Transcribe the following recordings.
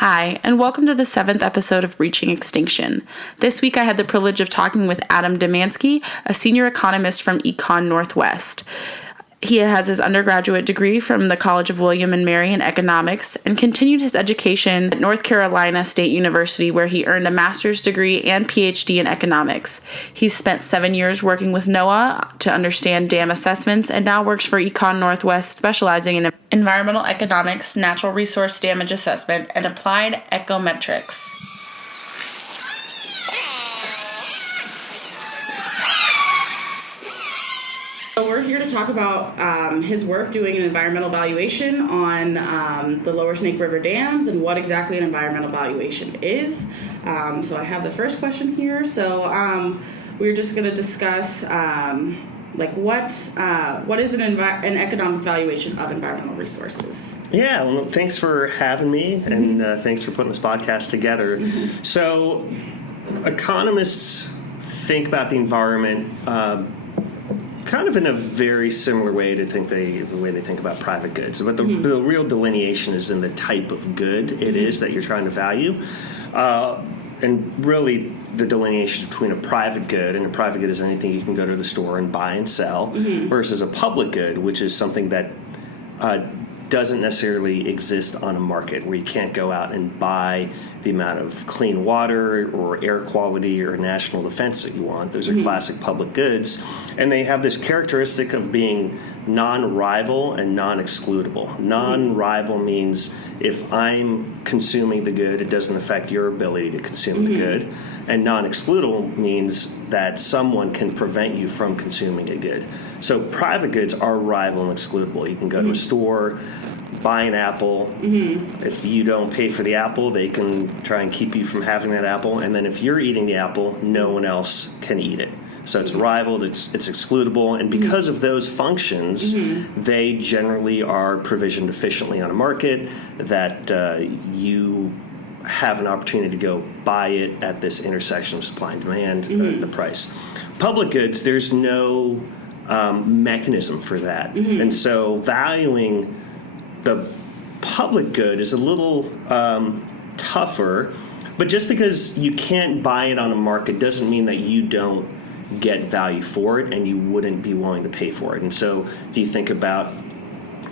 Hi, and welcome to the 7th episode of Reaching Extinction. This week I had the privilege of talking with Adam Domanski, a senior economist from ECONorthwest. He has his undergraduate degree from the College of William and Mary in economics and continued his education at North Carolina State University, where he earned a master's degree and PhD in economics. He's spent 7 years working with NOAA to understand dam assessments and now works for ECONorthwest, specializing in environmental economics, natural resource damage assessment, and applied econometrics. So we're here to talk about his work doing an environmental valuation on the Lower Snake River dams and what exactly an environmental valuation is. So I have the first question here. So we're just going to discuss what is an economic valuation of environmental resources? Yeah, well, thanks for having me, and thanks for putting this podcast together. Mm-hmm. So economists think about the environment kind of in a very similar way to the way they think about private goods. But the real delineation is in the type of good it is that you're trying to value. And really, the delineation between a private good, and a private good is anything you can go to the store and buy and sell, versus a public good, which is something that doesn't necessarily exist on a market, where you can't go out and buy the amount of clean water or air quality or national defense that you want. Those are classic public goods, and they have this characteristic of being non-rival and non-excludable. Non-rival means if I'm consuming the good, it doesn't affect your ability to consume the good. And non-excludable means that someone can prevent you from consuming a good. So private goods are rival and excludable. You can go to a store, buy an apple. If you don't pay for the apple, they can try and keep you from having that apple. And then if you're eating the apple, no one else can eat it. So it's rival, it's excludable, and because of those functions, they generally are provisioned efficiently on a market, that you have an opportunity to go buy it at this intersection of supply and demand, the price. Public goods, there's no mechanism for that. And so valuing the public good is a little tougher, but just because you can't buy it on a market doesn't mean that you don't get value for it and you wouldn't be willing to pay for it. And so if you think about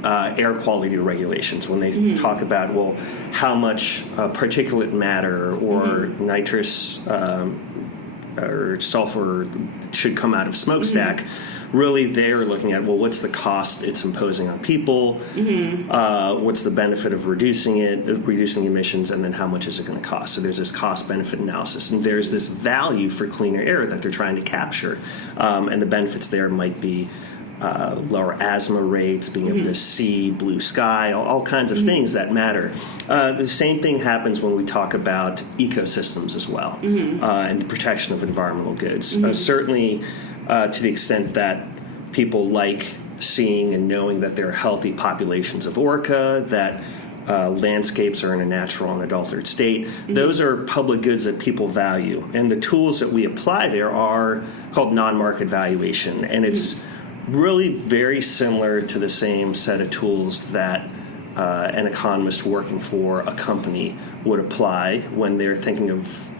air quality regulations, when they talk about, well, how much particulate matter or nitrous or sulfur should come out of smokestack, really they're looking at, well, what's the cost it's imposing on people, what's the benefit of reducing emissions, and then how much is it going to cost. So there's this cost-benefit analysis, and there's this value for cleaner air that they're trying to capture, and the benefits there might be lower asthma rates, being able to see blue sky, all kinds of things that matter. The same thing happens when we talk about ecosystems as well, and the protection of environmental goods. Certainly to the extent that people like seeing and knowing that there are healthy populations of orca, that landscapes are in a natural and unaltered state. Those are public goods that people value. And the tools that we apply there are called non-market valuation. And it's really very similar to the same set of tools that an economist working for a company would apply when they're thinking of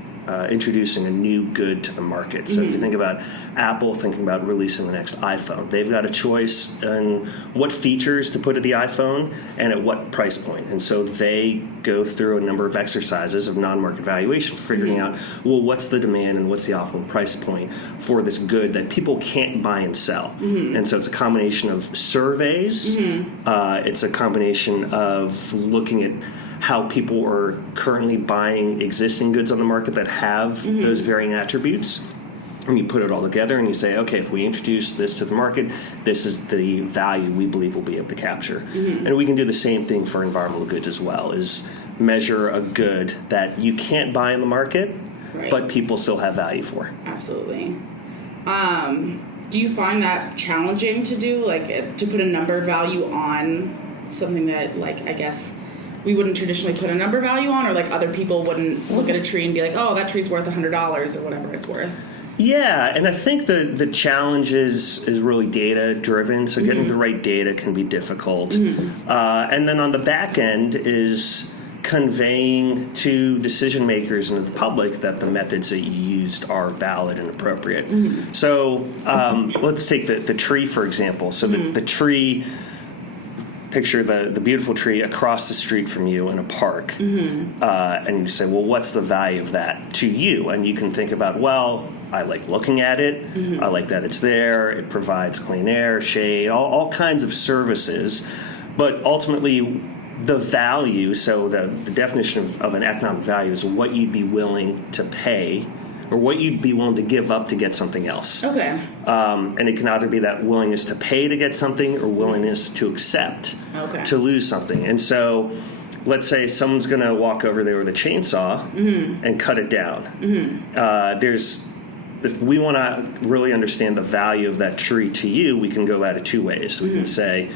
introducing a new good to the market. So if you think about Apple thinking about releasing the next iPhone, they've got a choice in what features to put at the iPhone and at what price point. And so they go through a number of exercises of non-market valuation, figuring out, well, what's the demand and what's the optimal price point for this good that people can't buy and sell. And so it's a combination of surveys, it's a combination of looking at how people are currently buying existing goods on the market that have those varying attributes. And you put it all together and you say, okay, if we introduce this to the market, this is the value we believe we'll be able to capture. And we can do the same thing for environmental goods as well, is measure a good that you can't buy in the market, but people still have value for. Absolutely. Do you find that challenging to do, like to put a number value on something that, like, I guess we wouldn't traditionally put a number value on, or like other people wouldn't look at a tree and be like, oh, that tree's worth $100 or whatever it's worth? Yeah, and I think the challenge is really data-driven, so getting the right data can be difficult. And then on the back end is conveying to decision makers and the public that the methods that you used are valid and appropriate. So let's take the tree, for example. So the tree, picture the beautiful tree across the street from you in a park. And you say, well, what's the value of that to you? And you can think about, well, I like looking at it. I like that it's there. It provides clean air, shade, all kinds of services. But ultimately, the value, so the definition of an economic value is what you'd be willing to pay or what you'd be willing to give up to get something else. Okay. And it can either be that willingness to pay to get something or willingness to accept to lose something. And so let's say someone's going to walk over there with a chainsaw and cut it down. If we want to really understand the value of that tree to you, we can go at it two ways. We can say,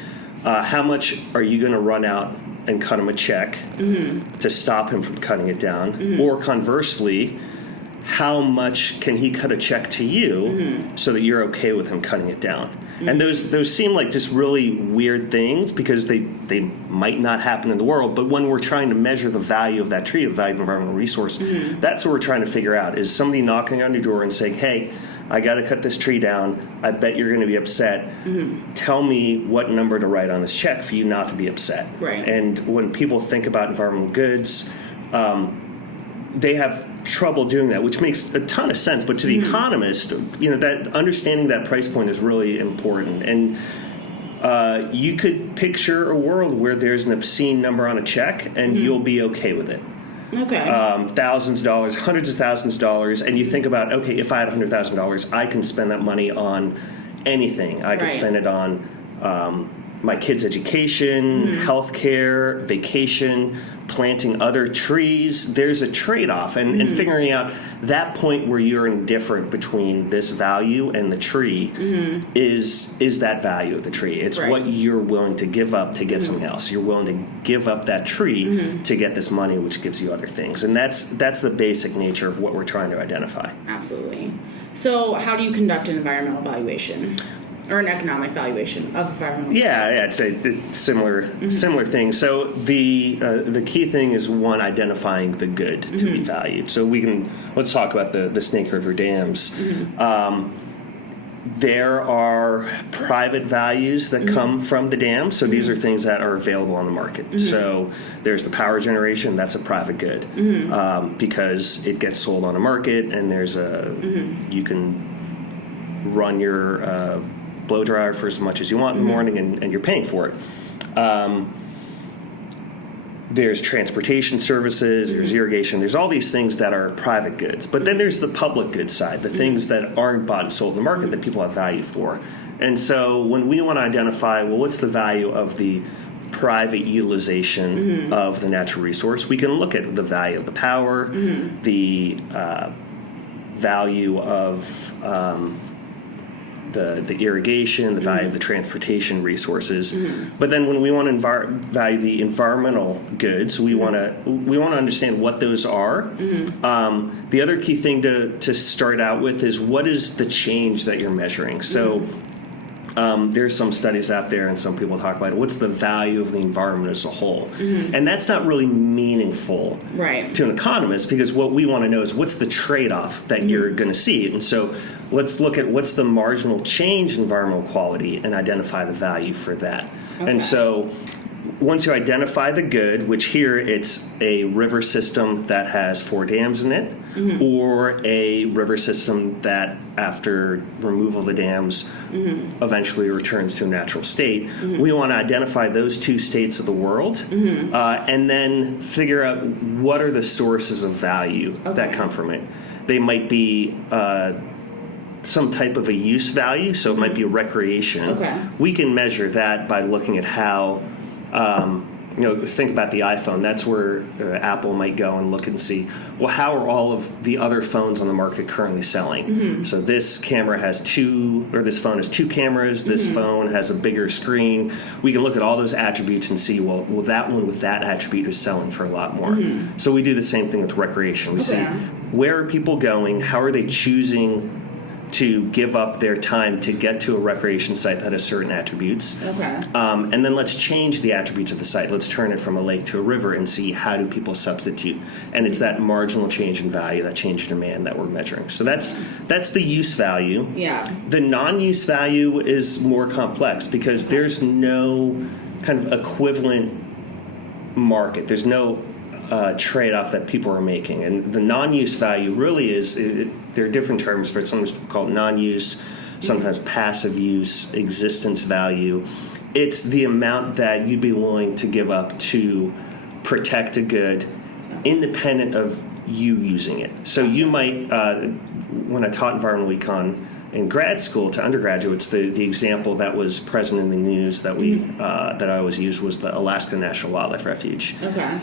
how much are you going to run out and cut him a check to stop him from cutting it down? Or conversely, how much can he cut a check to you so that you're okay with him cutting it down? And those seem like just really weird things because they might not happen in the world, but when we're trying to measure the value of that tree, the value of environmental resource, that's what we're trying to figure out. Is somebody knocking on your door and saying, hey, I got to cut this tree down. I bet you're going to be upset. Tell me what number to write on this check for you not to be upset. Right. And when people think about environmental goods, they have trouble doing that, which makes a ton of sense. But to the economist, that understanding that price point is really important. And you could picture a world where there's an obscene number on a check, and you'll be okay with it. Okay. Thousands of dollars, hundreds of thousands of dollars, and you think about, okay, if I had $100,000, I can spend that money on anything. I could spend it on my kids' education, healthcare, vacation, planting other trees. There's a trade-off, and figuring out that point where you're indifferent between this value and the tree is that value of the tree. It's what you're willing to give up to get something else. You're willing to give up that tree to get this money, which gives you other things. And that's the basic nature of what we're trying to identify. Absolutely. So how do you conduct an environmental valuation? Or an economic valuation of environmental. Yeah, I'd say it's similar thing. So the key thing is one, identifying the good to be valued. So let's talk about the Snake River dams. There are private values that come from the dam. So these are things that are available on the market. So there's the power generation. That's a private good because it gets sold on a market, and there's you can run your blow dryer for as much as you want in the morning, and you're paying for it. There's transportation services, there's irrigation, there's all these things that are private goods. But then there's the public goods side, the things that aren't bought and sold in the market that people have value for. And so when we want to identify, well, what's the value of the private utilization of the natural resource, we can look at the value of the power, the value of the irrigation, the value of the transportation resources. But then when we want to value the environmental goods, we want to understand what those are. The other key thing to start out with is, what is the change that you're measuring? So there's some studies out there, and some people talk about what's the value of the environment as a whole. And that's not really meaningful to an economist, because what we want to know is what's the trade-off that you're going to see. And so let's look at what's the marginal change in environmental quality and identify the value for that. And so once you identify the good, which here it's a river system that has 4 dams in it, or a river system that after removal of the dams eventually returns to a natural state, we want to identify those 2 states of the world and then figure out what are the sources of value that come from it. They might be some type of a use value, so it might be a recreation. We can measure that by looking at how think about the iPhone. That's where Apple might go and look and see, well, how are all of the other phones on the market currently selling? So this phone has 2 cameras. This phone has a bigger screen. We can look at all those attributes and see, well, that one with that attribute is selling for a lot more. So we do the same thing with recreation. We see, where are people going? How are they choosing to give up their time to get to a recreation site that has certain attributes. Okay. And then let's change the attributes of the site. Let's turn it from a lake to a river and see how do people substitute. And it's that marginal change in value, that change in demand that we're measuring. So that's the use value. Yeah. The non-use value is more complex because there's no kind of equivalent market. There's no trade-off that people are making. And the non-use value really is, there are different terms for it. Sometimes called non-use, sometimes passive use, existence value. It's the amount that you'd be willing to give up to protect a good independent of you using it. So you might, when I taught environmental econ in grad school to undergraduates, the example that was present in the news that that I always used was the Alaska National Wildlife Refuge. Okay.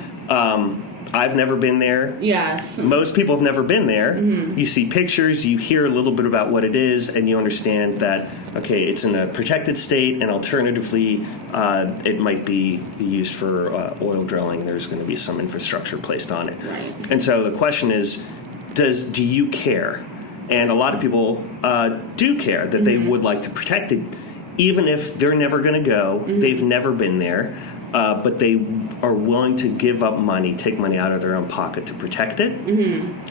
I've never been there. Yes. Most people have never been there. You see pictures, you hear a little bit about what it is, and you understand that, okay, it's in a protected state, and alternatively, it might be used for oil drilling. There's going to be some infrastructure placed on it. Right. And so the question is, do you care? And a lot of people do care that they would like to protect it, even if they're never going to go, they've never been there, but they are willing to give up money, take money out of their own pocket to protect it.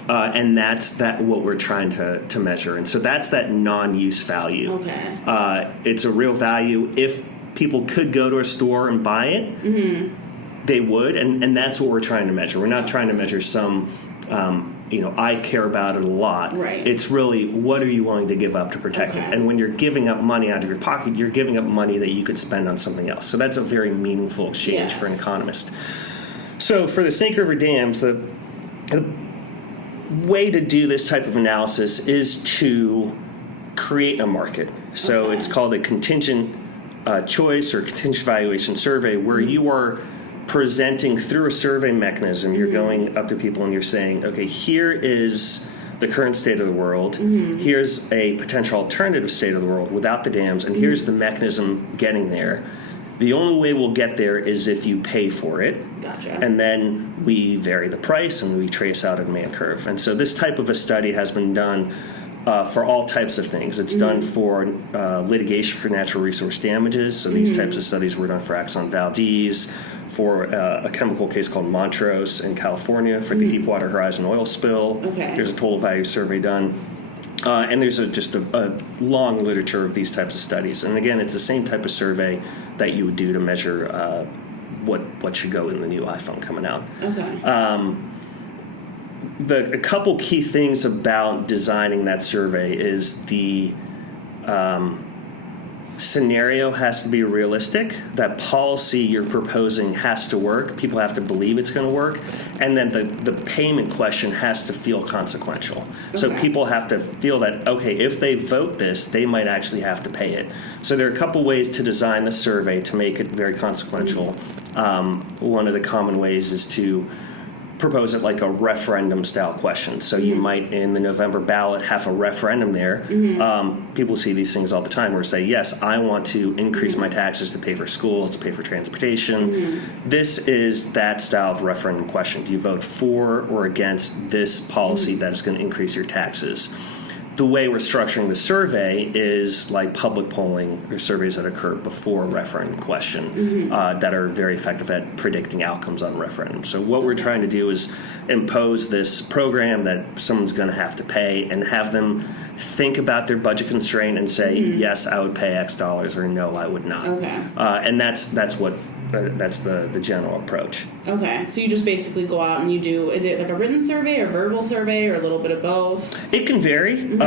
And that's what we're trying to measure. And so that's that non-use value. Okay. It's a real value. If people could go to a store and buy it, they would, and that's what we're trying to measure. We're not trying to measure some I care about it a lot. Right. It's really, what are you willing to give up to protect it? And when you're giving up money out of your pocket, you're giving up money that you could spend on something else. So that's a very meaningful exchange for an economist. So for the Snake River dams, the way to do this type of analysis is to create a market. So it's called a contingent choice or contingent valuation survey, where you are presenting through a survey mechanism. You're going up to people and you're saying, okay, here is the current state of the world. Here's a potential alternative state of the world without the dams, and here's the mechanism getting there. The only way we'll get there is if you pay for it. Gotcha. And then we vary the price and we trace out a demand curve. And so this type of a study has been done for all types of things. It's done for litigation for natural resource damages. So these types of studies were done for Exxon Valdez, for a chemical case called Montrose in California, for the Deepwater Horizon oil spill. There's a total value survey done. And there's just a long literature of these types of studies. And again, it's the same type of survey that you would do to measure what should go in the new iPhone coming out. A couple key things about designing that survey is the scenario has to be realistic. That policy you're proposing has to work. People have to believe it's going to work. And then the payment question has to feel consequential. So people have to feel that, okay, if they vote this, they might actually have to pay it. So there are a couple ways to design the survey to make it very consequential. One of the common ways is to propose it like a referendum style question. So you might, in the November ballot, have a referendum there. People see these things all the time where say, yes, I want to increase my taxes to pay for schools, to pay for transportation. This is that style of referendum question. Do you vote for or against this policy that is going to increase your taxes? The way we're structuring the survey is like public polling or surveys that occur before a referendum question that are very effective at predicting outcomes on referendums. So what we're trying to do is impose this program that someone's going to have to pay and have them think about their budget constraint and say, yes, I would pay X dollars, or no, I would not. And that's the general approach. Okay, so you just basically go out and you do, is it like a written survey or verbal survey or a little bit of both? It can vary.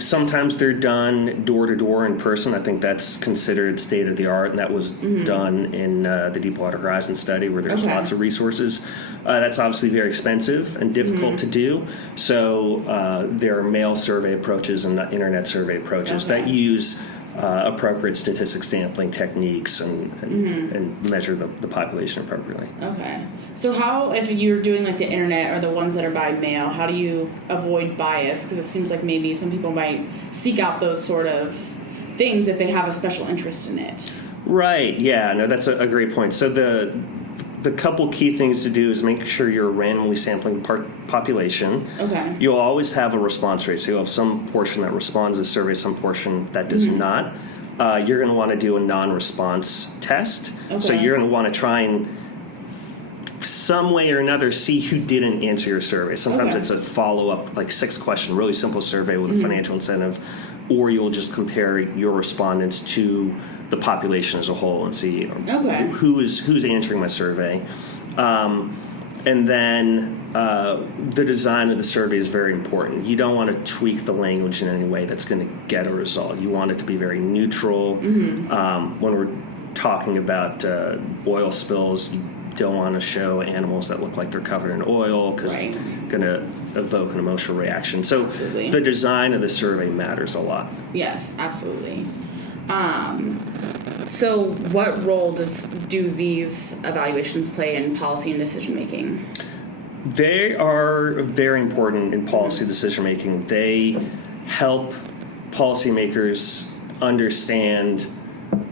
Sometimes they're done door-to-door in person. I think that's considered state-of-the-art, and that was done in the Deepwater Horizon study where there's lots of resources. That's obviously very expensive and difficult to do. So there are mail survey approaches and internet survey approaches that use appropriate statistic sampling techniques and measure the population appropriately. Okay. So how, if you're doing like the internet or the ones that are by mail, how do you avoid bias? Because it seems like maybe some people might seek out those sort of things if they have a special interest in it. Right. Yeah. No, that's a great point. So the couple key things to do is make sure you're randomly sampling the population. Okay. You'll always have a response rate. So you'll have some portion that responds to the survey, some portion that does not. You're going to want to do a non-response test. Okay. So you're going to want to try and some way or another see who didn't answer your survey. Sometimes it's a follow-up, like 6-question, really simple survey with a financial incentive, or you'll just compare your respondents to the population as a whole and see who's answering my survey. And then the design of the survey is very important. You don't want to tweak the language in any way that's going to get a result. You want it to be very neutral. When we're talking about oil spills, you don't want to show animals that look like they're covered in oil because it's going to evoke an emotional reaction. So the design of the survey matters a lot. Yes, absolutely. So what role do these evaluations play in policy and decision making? They are very important in policy decision making. They help policymakers understand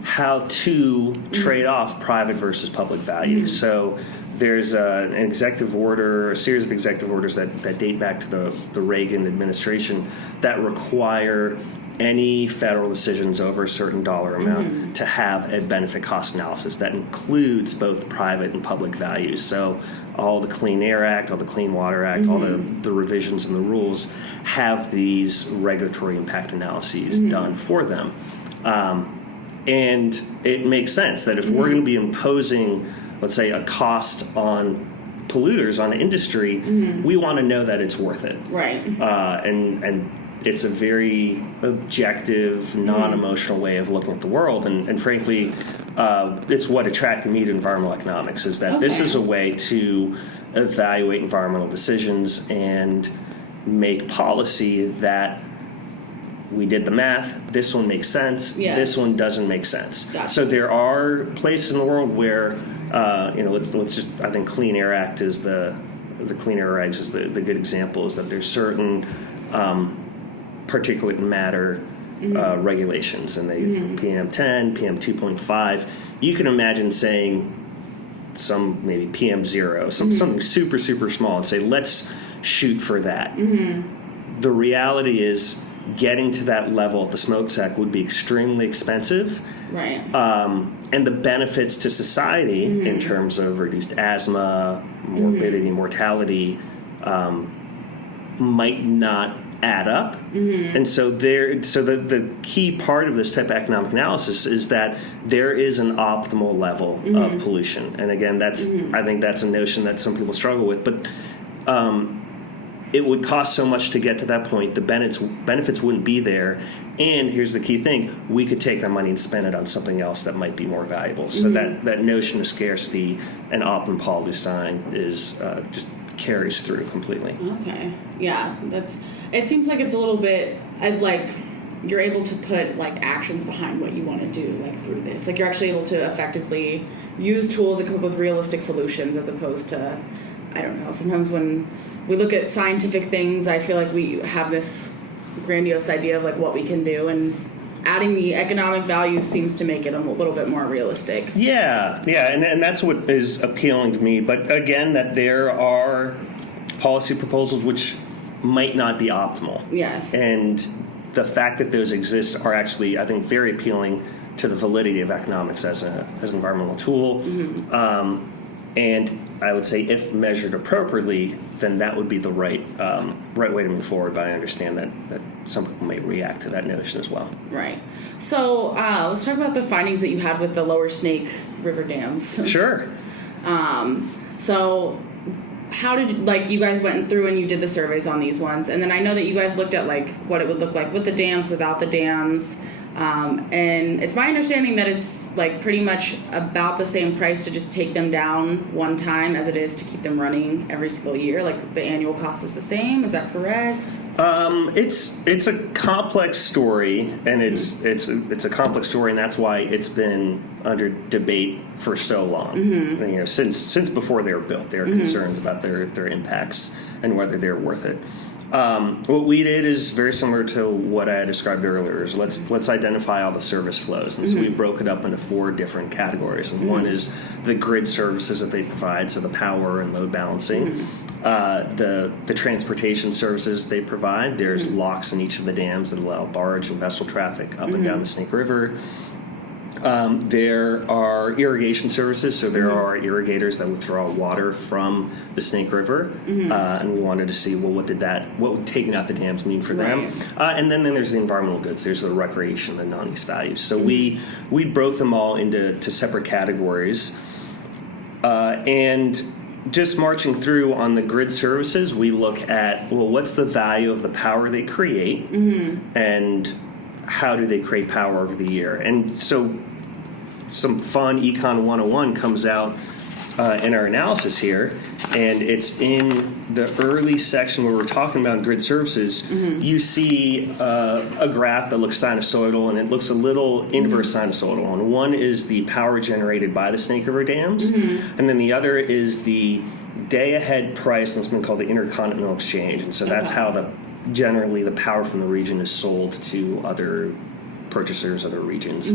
how to trade off private versus public values. So there's an executive order, a series of executive orders that date back to the Reagan administration that require any federal decisions over a certain dollar amount to have a benefit cost analysis that includes both private and public values. So all the Clean Air Act, all the Clean Water Act, all the revisions and the rules have these regulatory impact analyses done for them. And it makes sense that if we're going to be imposing, let's say, a cost on polluters, on industry, we want to know that it's worth it. Right. And it's a very objective, non-emotional way of looking at the world. And frankly, it's what attracted me to environmental economics, is that this is a way to evaluate environmental decisions and make policy that we did the math, this one makes sense, this one doesn't make sense. Gotcha. So there are places in the world where, let's just, I think Clean Air Act is the Clean Air Regs is the good example, is that there's certain particulate matter regulations, and they PM10, PM2.5. You can imagine saying some maybe PM0, something super, super small, and say, let's shoot for that. The reality is, getting to that level at the smokestack would be extremely expensive. Right. And the benefits to society in terms of reduced asthma, morbidity, mortality might not add up. And so the key part of this type of economic analysis is that there is an optimal level of pollution. And again, I think that's a notion that some people struggle with. But it would cost so much to get to that point. The benefits wouldn't be there. And here's the key thing. We could take that money and spend it on something else that might be more valuable. So that notion of scarcity and optimum policy design is just carries through completely. Okay. Yeah. It seems like it's a little bit like you're able to put like actions behind what you want to do, like through this. Like you're actually able to effectively use tools that come up with realistic solutions, as opposed to, I don't know, sometimes when we look at scientific things, I feel like we have this grandiose idea of like what we can do, and adding the economic value seems to make it a little bit more realistic. Yeah, and that's what is appealing to me. But again, that there are policy proposals which might not be optimal. Yes. And the fact that those exist are actually, I think, very appealing to the validity of economics as an environmental tool. And I would say, if measured appropriately, then that would be the right way to move forward. But I understand that some people might react to that notion as well. Right. So let's talk about the findings that you had with the Lower Snake River dams. Sure. So how did, like, you guys went through and you did the surveys on these ones, and then I know that you guys looked at like what it would look like with the dams, without the dams. And it's my understanding that it's like pretty much about the same price to just take them down one time as it is to keep them running every single year. Like the annual cost is the same. Is that correct? It's a complex story, and it's a complex story, and that's why it's been under debate for so long. Since before they were built, there are concerns about their impacts and whether they're worth it. What we did is very similar to what I described earlier. Is let's identify all the service flows, and so we broke it up into 4 different categories. And one is the grid services that they provide, so the power and load balancing. The transportation services they provide. There's locks in each of the dams that allow barge and vessel traffic up and down the Snake River. There are irrigation services, so there are irrigators that withdraw water from the Snake River, and we wanted to see, well, what would taking out the dams mean for them? And then there's the environmental goods. There's the recreation, the non-use values. So we broke them all into separate categories, and just marching through on the grid services, we look at, well, what's the value of the power they create, and how do they create power over the year? And so some fun Econ 101 comes out in our analysis here, and it's in the early section where we're talking about grid services. You see a graph that looks sinusoidal, and it looks a little inverse sinusoidal. And one is the power generated by the Snake River dams, and then the other is the day-ahead price, and it's been called the Intercontinental Exchange. And so that's how generally the power from the region is sold to other purchasers, other regions.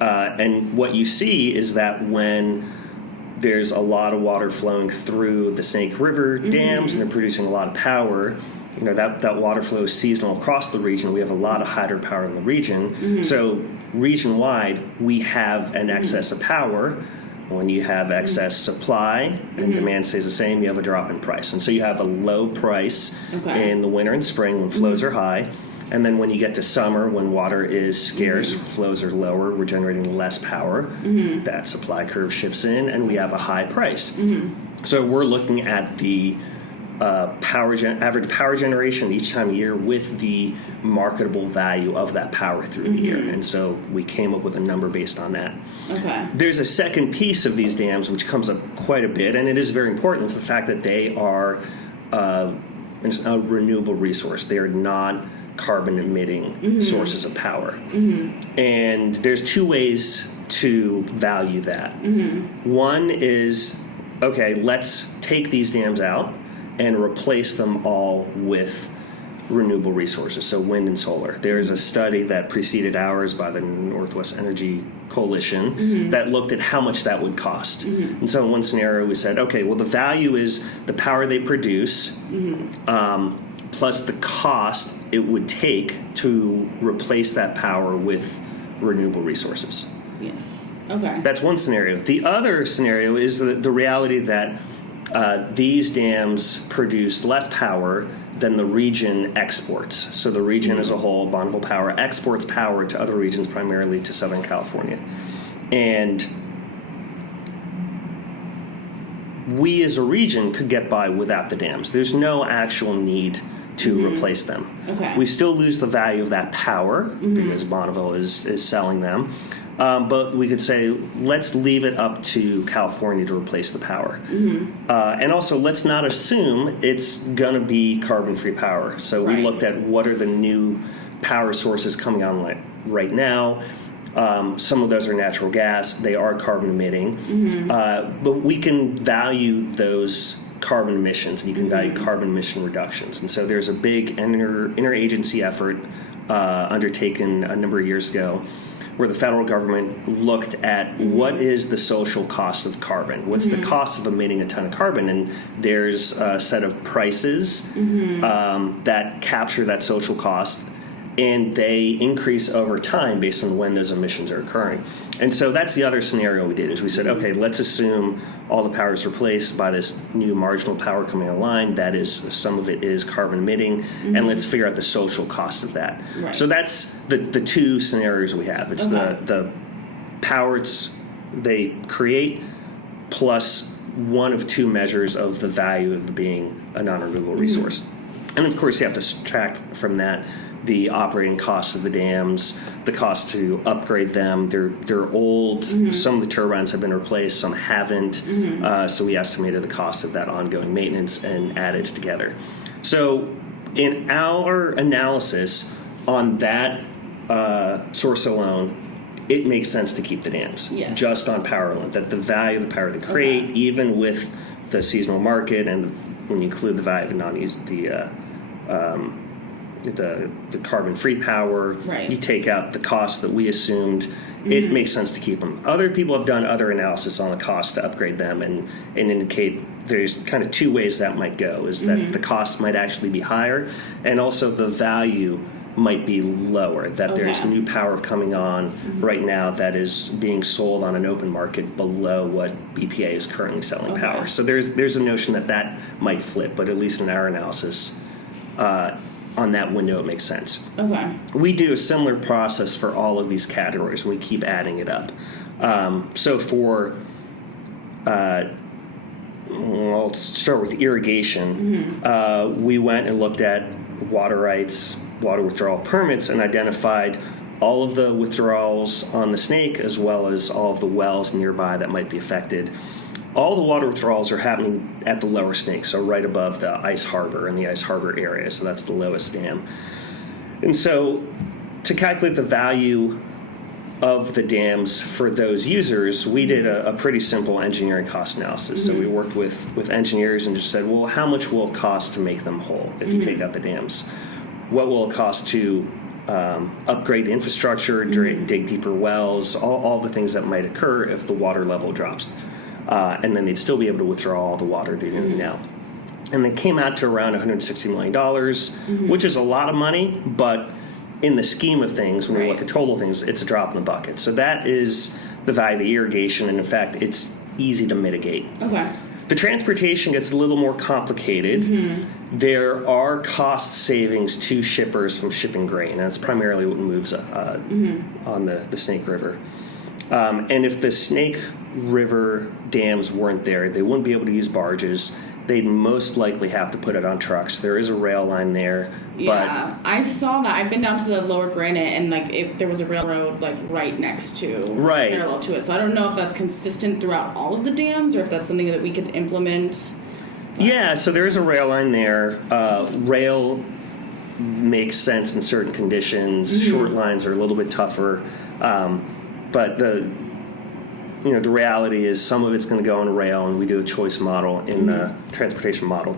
And what you see is that when there's a lot of water flowing through the Snake River dams and they're producing a lot of power, that water flow is seasonal across the region. We have a lot of hydropower in the region. So region-wide, we have an excess of power. When you have excess supply and demand stays the same, you have a drop in price. And so you have a low price in the winter and spring when flows are high. And then when you get to summer, when water is scarce, flows are lower, we're generating less power. That supply curve shifts in, and we have a high price. So we're looking at the average power generation each time of year with the marketable value of that power through the year. And so we came up with a number based on that. There's a second piece of these dams which comes up quite a bit, and it is very important. It's the fact that they are a renewable resource. They are not carbon emitting sources of power. And there's 2 ways to value that. One is, okay, let's take these dams out and replace them all with renewable resources, so wind and solar. There's a study that preceded ours by the Northwest Energy Coalition that looked at how much that would cost. And so in one scenario we said, okay, well, the value is the power they produce plus the cost it would take to replace that power with renewable resources. That's one scenario. The other scenario is the reality that these dams produce less power than the region exports. So the region as a whole, Bonneville Power, exports power to other regions, primarily to Southern California. And we as a region could get by without the dams. There's no actual need to replace them. We still lose the value of that power because Bonneville is selling them. But we could say, let's leave it up to California to replace the power. And also, let's not assume it's going to be carbon-free power. So we looked at what are the new power sources coming on right now. Some of those are natural gas. They are carbon emitting. But we can value those carbon emissions, and you can value carbon emission reductions. And so there's a big interagency effort undertaken a number of years ago where the federal government looked at what is the social cost of carbon, what's the cost of emitting a ton of carbon, and there's a set of prices that capture that social cost, and they increase over time based on when those emissions are occurring. And so that's the other scenario we did, is we said, okay, let's assume all the power is replaced by this new marginal power coming online. That is, some of it is carbon emitting, and let's figure out the social cost of that. So that's the 2 scenarios we have. It's the power they create plus one of 2 measures of the value of being a non-renewable resource. And of course, you have to subtract from that the operating costs of the dams, the cost to upgrade them. They're old. Some of the turbines have been replaced, some haven't. So we estimated the cost of that ongoing maintenance and added together. So in our analysis on that source alone, it makes sense to keep the dams just on power alone. That the value of the power they create, even with the seasonal market and when you include the value of the carbon-free power. Right. You take out the cost that we assumed. It makes sense to keep them. Other people have done other analysis on the cost to upgrade them and indicate there's kind of two ways that might go, is that the cost might actually be higher, and also the value might be lower, that there's new power coming on right now that is being sold on an open market below what BPA is currently selling power. So there's a notion that might flip, but at least in our analysis, on that window, it makes sense. Okay. We do a similar process for all of these categories. We keep adding it up. So for, I'll start with irrigation. We went and looked at water rights, water withdrawal permits, and identified all of the withdrawals on the Snake as well as all of the wells nearby that might be affected. All the water withdrawals are happening at the lower Snake, so right above the ice harbor in the ice harbor area, so that's the lowest dam. And so to calculate the value of the dams for those users, we did a pretty simple engineering cost analysis. So we worked with engineers and just said, well, how much will it cost to make them whole if you take out the dams? What will it cost to upgrade the infrastructure, dig deeper wells, all the things that might occur if the water level drops? And then they'd still be able to withdraw all the water they're doing now. And they came out to around $160 million, which is a lot of money, but in the scheme of things, when we look at total things, it's a drop in the bucket. So that is the value of the irrigation, and in fact, it's easy to mitigate. Okay. The transportation gets a little more complicated. There are cost savings to shippers from shipping grain, and that's primarily what moves on the Snake River. And if the Snake River dams weren't there, they wouldn't be able to use barges. They'd most likely have to put it on trucks. There is a rail line there. Yeah, I saw that. I've been down to the Lower Granite, and there was a railroad right next to, parallel to it. So I don't know if that's consistent throughout all of the dams, or if that's something that we could implement. Yeah, so there is a rail line there. Rail makes sense in certain conditions. Short lines are a little bit tougher, but the reality is some of it's going to go on rail, and we do a choice model in the transportation model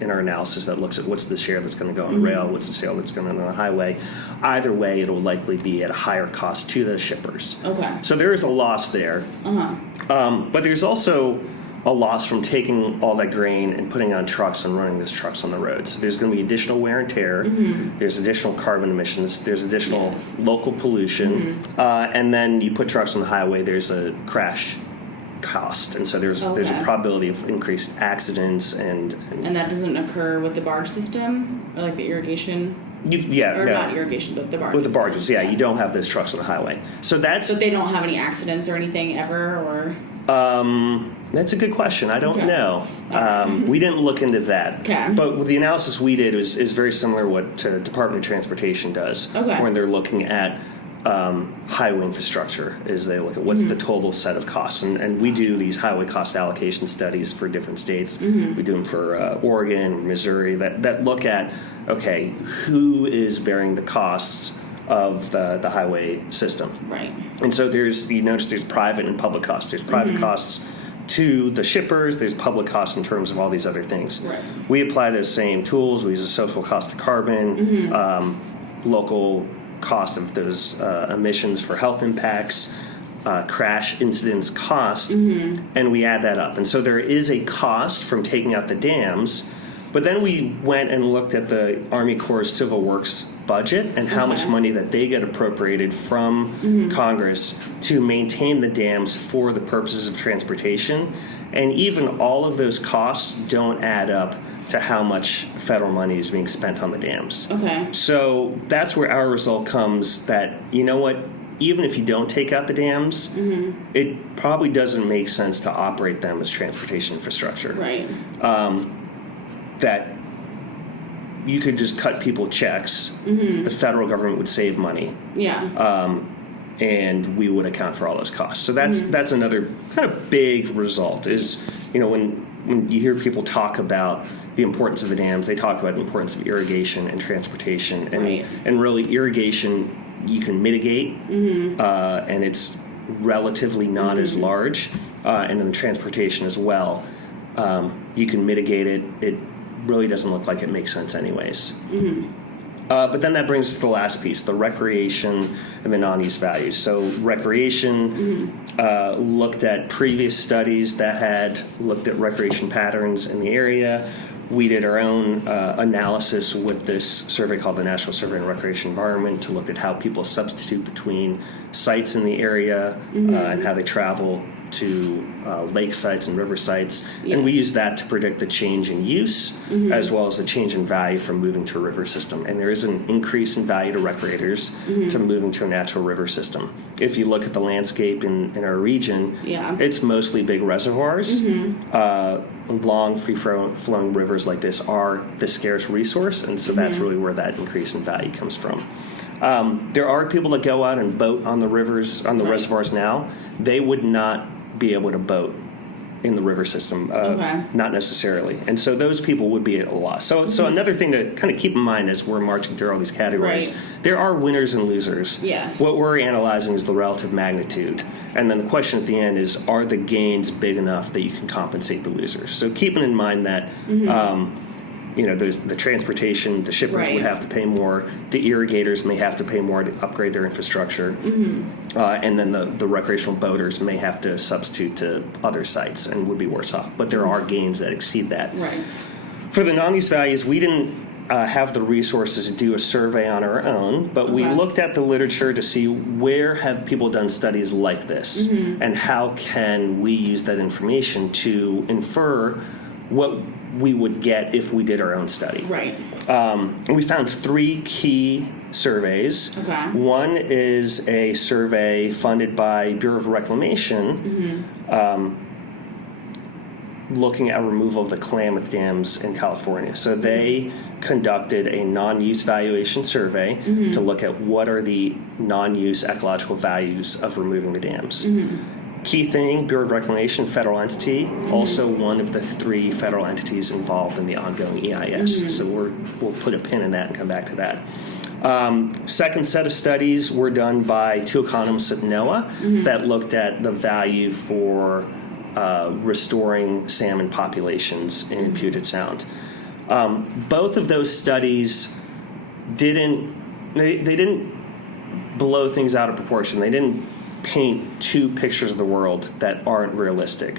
in our analysis that looks at what's the share that's going to go on rail, what's the share that's going on the highway. Either way, it'll likely be at a higher cost to the shippers. Okay. So there is a loss there. But there's also a loss from taking all that grain and putting on trucks and running those trucks on the road. So there's going to be additional wear and tear. There's additional carbon emissions. There's additional local pollution. And then you put trucks on the highway, there's a crash cost. And so there's a probability of increased accidents. And that doesn't occur with the barge system, or the irrigation? Not irrigation, but the barges. With the barges, you don't have those trucks on the highway. So they don't have any accidents or anything ever, or? That's a good question. I don't know. We didn't look into that. Okay. But with the analysis we did is very similar to what Department of Transportation does when they're looking at highway infrastructure, is they look at what's the total set of costs. And we do these highway cost allocation studies for different states. We do them for Oregon, Missouri, that look at, who is bearing the costs of the highway system. Right. And so you notice there's private and public costs. There's private costs to the shippers, there's public costs in terms of all these other things. Right. We apply those same tools. We use a social cost of carbon, local cost of those emissions for health impacts, crash incidents cost, and we add that up. And so there is a cost from taking out the dams, but then we went and looked at the Army Corps Civil Works budget and how much money that they get appropriated from Congress to maintain the dams for the purposes of transportation. And even all of those costs don't add up to how much federal money is being spent on the dams. Okay. So that's where our result comes that, even if you don't take out the dams, it probably doesn't make sense to operate them as transportation infrastructure. Right. That you could just cut people checks. The federal government would save money. Yeah. And we would account for all those costs. So that's another kind of big result is, when you hear people talk about the importance of the dams, they talk about the importance of irrigation and transportation. And really irrigation you can mitigate, and it's relatively not as large. And then transportation as well. You can mitigate it. It really doesn't look like it makes sense anyways. But then that brings us to the last piece, the recreation and the non-use values. So recreation looked at previous studies that had looked at recreation patterns in the area. We did our own analysis with this survey called the National Survey on Recreation Environment to look at how people substitute between sites in the area and how they travel to lake sites and river sites. And we use that to predict the change in use as well as the change in value from moving to a river system. And there is an increase in value to recreators to moving to a natural river system. If you look at the landscape in our region, it's mostly big reservoirs. Long, free-flowing rivers like this are the scarce resource, and so that's really where that increase in value comes from. There are people that go out and boat on the rivers, on the reservoirs now. They would not be able to boat in the river system, not necessarily. And so those people would be at a loss. So another thing to kind of keep in mind as we're marching through all these categories, there are winners and losers. Yes. What we're analyzing is the relative magnitude. And then the question at the end is, are the gains big enough that you can compensate the losers? So keeping in mind that, there's the transportation, the shippers would have to pay more, the irrigators may have to pay more to upgrade their infrastructure, and then the recreational boaters may have to substitute to other sites and would be worse off. But there are gains that exceed that. Right. For the non-use values, we didn't have the resources to do a survey on our own, but we looked at the literature to see where have people done studies like this, and how can we use that information to infer what we would get if we did our own study. Right. And we found 3 key surveys. One is a survey funded by Bureau of Reclamation, looking at removal of the Klamath dams in California. So they conducted a non-use valuation survey to look at what are the non-use ecological values of removing the dams. Key thing, Bureau of Reclamation, federal entity, also one of the 3 federal entities involved in the ongoing EIS. So we'll put a pin in that and come back to that. Second set of studies were done by 2 economists at NOAA that looked at the value for restoring salmon populations in Puget Sound. Both of those studies didn't blow things out of proportion. They didn't paint 2 pictures of the world that aren't realistic.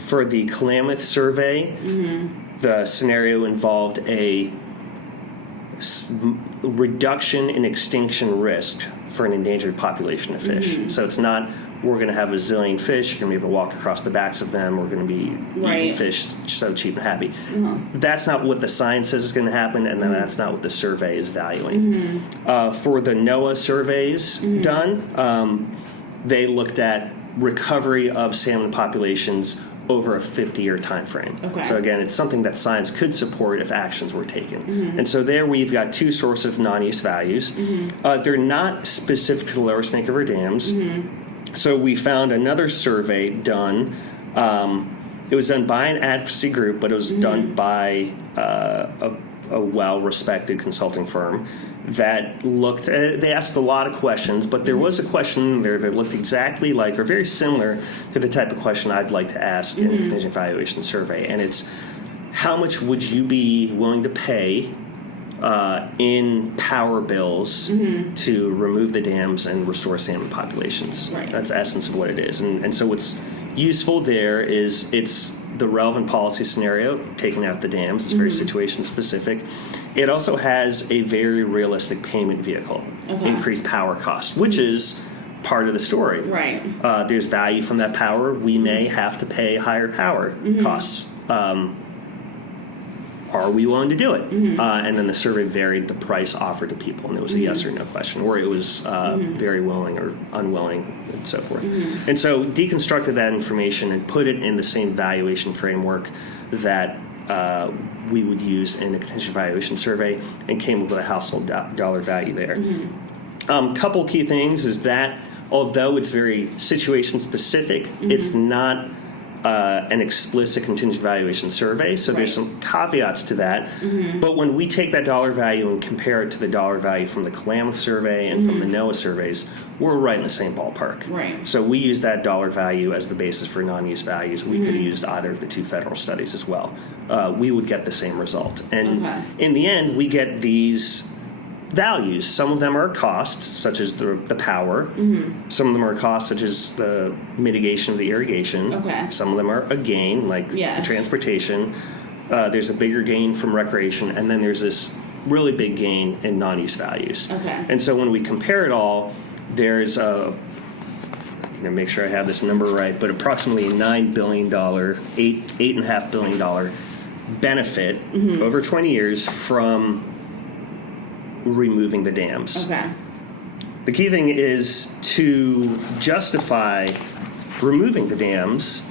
For the Klamath survey, the scenario involved a reduction in extinction risk for an endangered population of fish. So it's not we're going to have a zillion fish, you're going to be able to walk across the backs of them, we're going to be eating fish so cheap and happy. That's not what the science says is going to happen, and then that's not what the survey is valuing. For the NOAA surveys done, they looked at recovery of salmon populations over a 50-year time frame. So again, it's something that science could support if actions were taken. And so there we've got 2 sources of non-use values. They're not specific to the lower Snake River dams. So we found another survey done. It was done by an advocacy group, but it was done by a well-respected consulting firm that looked they asked a lot of questions, but there was a question in there that looked exactly like or very similar to the type of question I'd like to ask in a contingent valuation survey. And it's, how much would you be willing to pay in power bills to remove the dams and restore salmon populations? That's the essence of what it is. And so what's useful there is it's the relevant policy scenario, taking out the dams. It's very situation specific. It also has a very realistic payment vehicle, increased power cost, which is part of the story. There's value from that power. We may have to pay higher power costs. Are we willing to do it? And then the survey varied the price offered to people, and it was a yes or no question, or it was very willing or unwilling, and so forth. And so deconstructed that information and put it in the same valuation framework that we would use in a contingent valuation survey, and came up with a household dollar value there. Couple key things is that although it's very situation specific, it's not an explicit contingent valuation survey, so there's some caveats to that. But when we take that dollar value and compare it to the dollar value from the Klamath survey and from the NOAA surveys, we're right in the same ballpark. Right. So we use that dollar value as the basis for non-use values. We could have used either of the two federal studies as well. We would get the same result. And in the end, we get these values. Some of them are costs, such as the power. Some of them are costs, such as the mitigation of the irrigation. Some of them are a gain, like the transportation. There's a bigger gain from recreation, and then there's this really big gain in non-use values. And so when we compare it all, there's make sure I have this number right, but approximately $9 billion, $8.5 billion benefit over 20 years from removing the dams. The key thing is to justify removing the dams,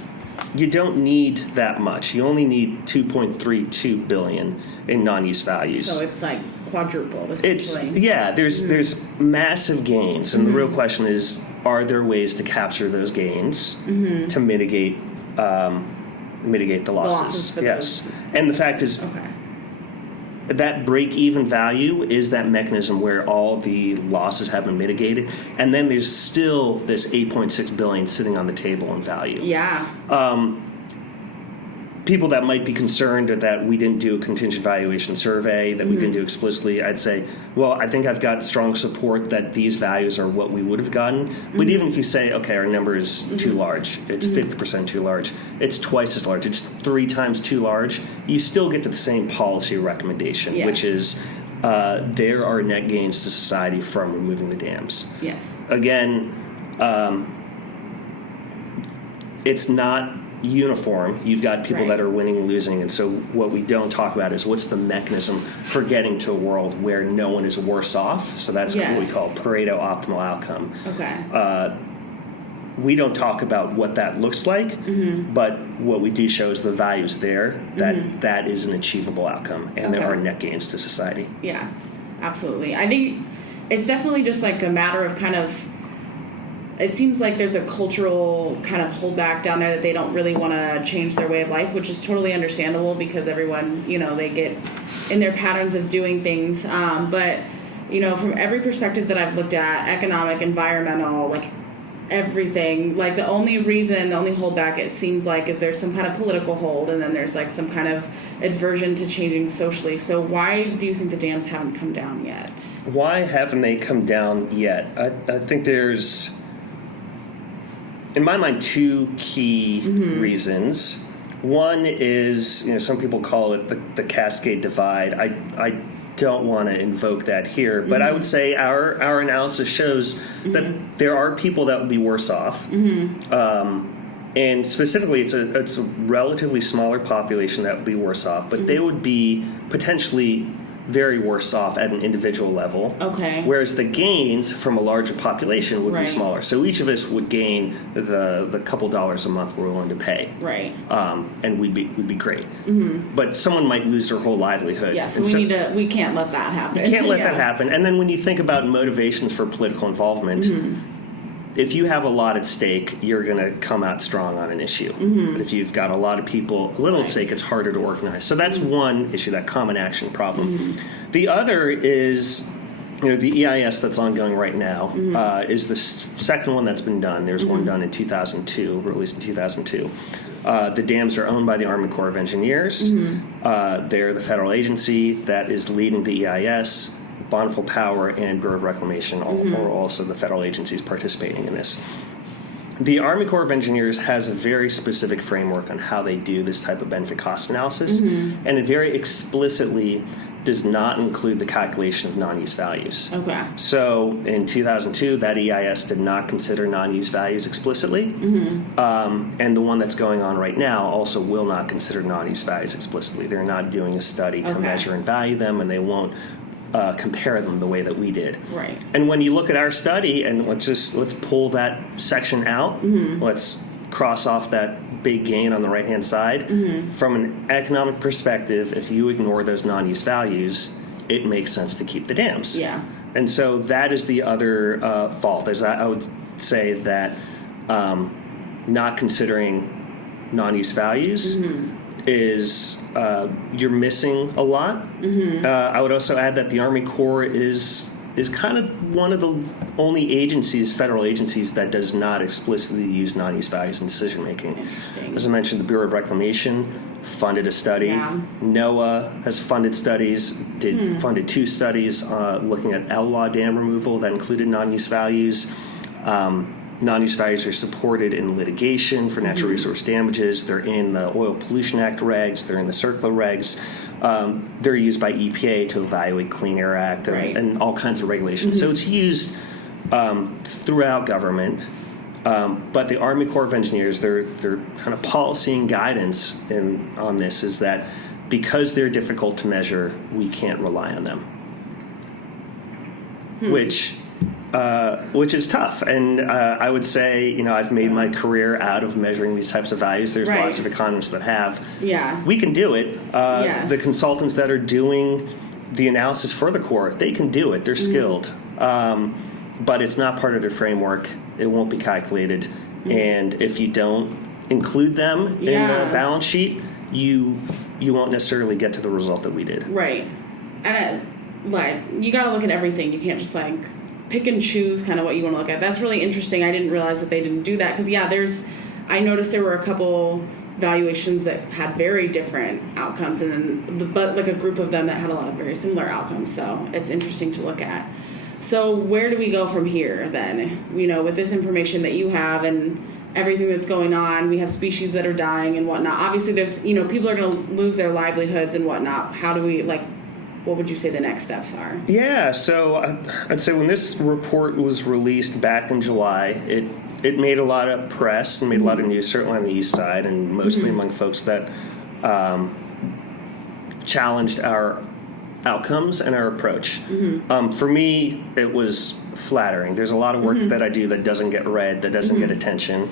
you don't need that much. You only need $2.32 billion in non-use values. So it's like quadrupled, essentially. There's massive gains, and the real question is, are there ways to capture those gains to mitigate the losses? For those. And the fact is, that break-even value is that mechanism where all the losses have been mitigated, and then there's still this $8.6 billion sitting on the table in value. People that might be concerned that we didn't do a contingent valuation survey, that we didn't do explicitly, I'd say, well, I think I've got strong support that these values are what we would have gotten. But even if you say, okay, our number is too large, it's 50% too large, it's twice as large, it's 3 times too large, you still get to the same policy recommendation, which is there are net gains to society from removing the dams. Again, it's not uniform. You've got people that are winning and losing, and so what we don't talk about is what's the mechanism for getting to a world where no one is worse off. So that's what we call Pareto optimal outcome. We don't talk about what that looks like, but what we do show is the values there, that is an achievable outcome, and there are net gains to society. Yeah, absolutely. I think it's definitely just like a matter of kind of, it seems like there's a cultural kind of holdback down there that they don't really want to change their way of life, which is totally understandable because everyone, they get in their patterns of doing things. But, from every perspective that I've looked at, economic, environmental, like everything, like the only holdback it seems like is there's some kind of political hold, and then there's like some kind of aversion to changing socially. So why do you think the dams haven't come down yet? Why haven't they come down yet? I think there's, in my mind, 2 key reasons. One is, some people call it the Cascade Divide. I don't want to invoke that here, but I would say our analysis shows that there are people that would be worse off. And specifically, it's a relatively smaller population that would be worse off, but they would be potentially very worse off at an individual level. Whereas the gains from a larger population would be smaller. So each of us would gain the couple dollars a month we're willing to pay. And we'd be great. But someone might lose their whole livelihood. So we can't let that happen. You can't let that happen. And then when you think about motivations for political involvement, if you have a lot at stake, you're going to come out strong on an issue. But if you've got a lot of people, a little at stake, it's harder to organize. So that's one issue, that common action problem. The other is, the EIS that's ongoing right now is the second one that's been done. There's one done in 2002, released in 2002. The dams are owned by the Army Corps of Engineers. They're the federal agency that is leading the EIS. Bonneville Power and Bureau of Reclamation are also the federal agencies participating in this. The Army Corps of Engineers has a very specific framework on how they do this type of benefit cost analysis, and it very explicitly does not include the calculation of non-use values. So in 2002, that EIS did not consider non-use values explicitly, and the one that's going on right now also will not consider non-use values explicitly. They're not doing a study to measure and value them, and they won't compare them the way that we did. And when you look at our study, and let's pull that section out, let's cross off that big gain on the right-hand side. From an economic perspective, if you ignore those non-use values, it makes sense to keep the dams. And so that is the other fault. I would say that not considering non-use values is you're missing a lot. I would also add that the Army Corps is kind of one of the only federal agencies, that does not explicitly use non-use values in decision making. As I mentioned, the Bureau of Reclamation funded a study. Yeah. NOAA has funded studies, funded 2 studies looking at Elwha Dam removal that included non-use values. Non-use values are supported in litigation for natural resource damages. They're in the Oil Pollution Act regs. They're in the CERCLA regs. They're used by EPA to evaluate Clean Air Act and all kinds of regulations. So it's used throughout government. But the Army Corps of Engineers, their kind of policy and guidance on this is that because they're difficult to measure, we can't rely on them. Which is tough. And I would say, I've made my career out of measuring these types of values. There's lots of economists that have. Yeah. We can do it. The consultants that are doing the analysis for the Corps, they can do it. They're skilled. But it's not part of their framework. It won't be calculated. And if you don't include them in the balance sheet, you won't necessarily get to the result that we did. Right. And you got to look at everything. You can't just pick and choose kind of what you want to look at. That's really interesting. I didn't realize that they didn't do that because I noticed there were a couple valuations that had very different outcomes, and then but a group of them that had a lot of very similar outcomes. So it's interesting to look at. So where do we go from here then? With this information that you have and everything that's going on, we have species that are dying and whatnot. Obviously, there's people are going to lose their livelihoods and whatnot. How do we what would you say the next steps are? Yeah, so I'd say when this report was released back in July, it made a lot of press and made a lot of news, certainly on the east side, and mostly among folks that challenged our outcomes and our approach. For me, it was flattering. There's a lot of work that I do that doesn't get read, that doesn't get attention.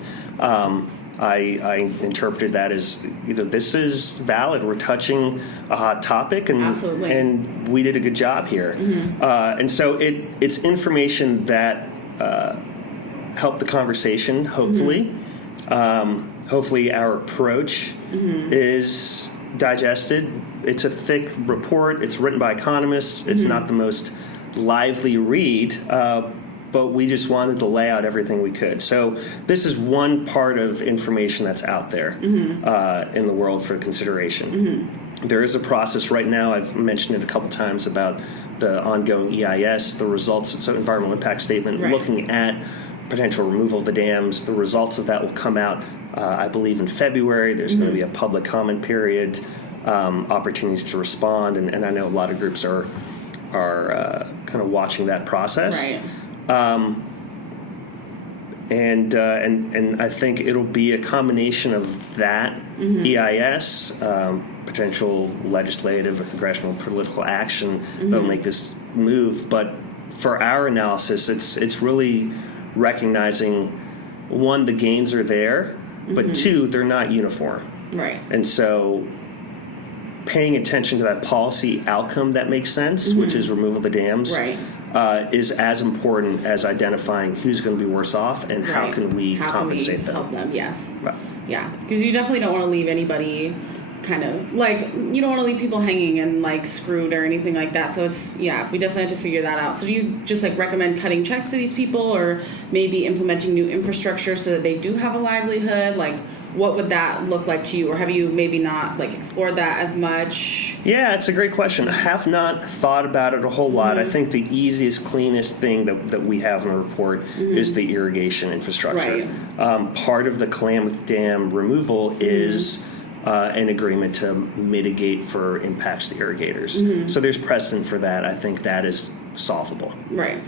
I interpreted that as, this is valid. We're touching a hot topic, and we did a good job here. And so it's information that helped the conversation, hopefully. Hopefully our approach is digested. It's a thick report. It's written by economists. It's not the most lively read, but we just wanted to lay out everything we could. So this is one part of information that's out there in the world for consideration. There is a process right now. I've mentioned it a couple times about the ongoing EIS, the results. It's an environmental impact statement looking at potential removal of the dams. The results of that will come out, I believe, in February. There's going to be a public comment period, opportunities to respond, and I know a lot of groups are kind of watching that process. And I think it'll be a combination of that EIS, potential legislative or congressional political action that'll make this move. But for our analysis, it's really recognizing, one, the gains are there, but two, they're not uniform. Right. And so paying attention to that policy outcome that makes sense, which is removal of the dams, is as important as identifying who's going to be worse off and how can we compensate them. Help them, yes. Right. Yeah, because you definitely don't want to leave anybody kind of, you don't want to leave people hanging and, screwed or anything like that. So it's, we definitely have to figure that out. So do you just, recommend cutting checks to these people or maybe implementing new infrastructure so that they do have a livelihood? What would that look like to you? Or have you maybe not, explored that as much? Yeah, it's a great question. I have not thought about it a whole lot. I think the easiest, cleanest thing that we have in the report is the irrigation infrastructure. Part of the Klamath Dam removal is an agreement to mitigate for impacts to irrigators. So there's precedent for that. I think that is solvable. Right.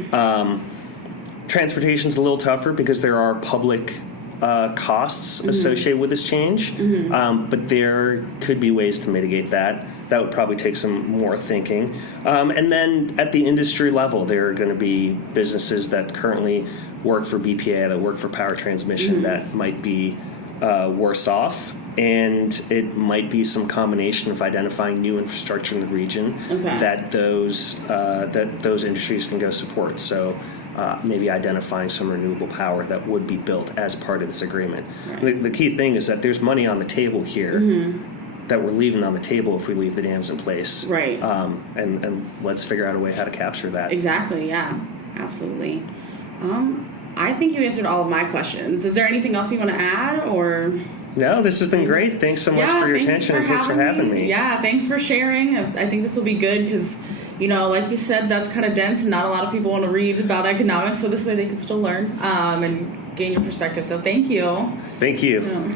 Transportation's a little tougher because there are public costs associated with this change, but there could be ways to mitigate that. That would probably take some more thinking. And then at the industry level, there are going to be businesses that currently work for BPA, that work for power transmission, that might be worse off. And it might be some combination of identifying new infrastructure in the region that those industries can go support. So maybe identifying some renewable power that would be built as part of this agreement. Right. The key thing is that there's money on the table here that we're leaving on the table if we leave the dams in place. Right. And let's figure out a way how to capture that. Exactly, yeah, absolutely. I think you answered all of my questions. Is there anything else you want to add, or? No, this has been great. Thanks so much for your attention, and thanks for having me. Yeah, thanks for sharing. I think this will be good because, like you said, that's kind of dense and not a lot of people want to read about economics, so this way they can still learn and gain your perspective. So thank you. Thank you. Yeah.